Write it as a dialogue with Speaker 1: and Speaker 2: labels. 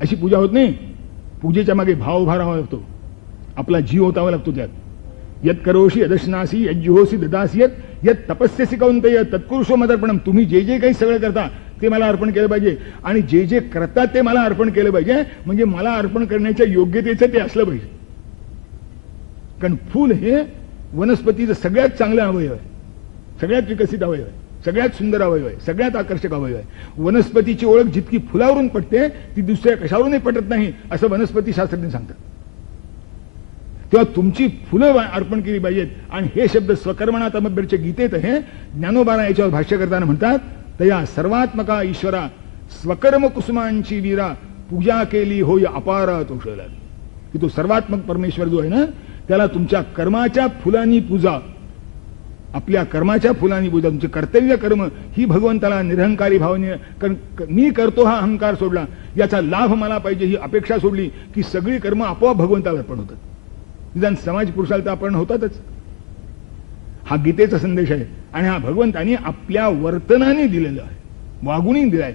Speaker 1: अशी पूजा होत नाही. पूजेच्या मागे भाव उभा राहावा लागतो. आपला जीव होतावा लागतो त्यात. यत करोशी यदशनासी यज्जुहोसी ददासी यत यत तपस्यसी कौंतय तत्पुरुषो मदर्पणम तुम्ही जे जे काही सगळं करता ते मला अर्पण केलं पाहिजे. आणि जे जे करतात ते मला अर्पण केलं पाहिजे. म्हणजे मला अर्पण करण्याच्या योग्यतेचं ते असलं पाहिजे. कारण फूल हे वनस्पतीचं सगळ्यात चांगलं अवयव आहे. सगळ्यात विकसित अवयव आहे. सगळ्यात सुंदर अवयव आहे सगळ्यात आकर्षक अवयव आहे. वनस्पतीची ओळख जितकी फुलावरून पटते ती दुसऱ्या कशावरूनही पटत नाही असं वनस्पती शास्त्रज्ञ सांगतात. तेव्हा तुमची फुलं अर्पण केली पाहिजेत. आणि हे शब्द स्वकर्मणा तमभ्यरचे गीतेत हे ज्ञानोबारा याच्यावर भाष्य करताना म्हणतात तया सर्वात्मका ईश्वरा स्वकर्म कुसुमांची वीरा पूजा केली होय अपार तोषला की तो सर्वात्मक परमेश्वर जो आहे ना त्याला तुमच्या कर्माच्या फुलांनी पूजा आपल्या कर्माच्या फुलांनी बुजा तुमचे कर्तव्य कर्म ही भगवंताला निरहंकारी भावने कारण मी करतो हा अहंकार सोडला याचा लाभ मला पाहिजे ही अपेक्षा सोडली की सगळी कर्म आपोआप भगवंताला अर्पण होतात. निदान समाज पुरुषाला तर आपण होतातच. हा गीतेचा संदेश आहे आणि हा भगवंतानी आपल्या वर्तनाने दिलेला आहे वागुणी दिलाय.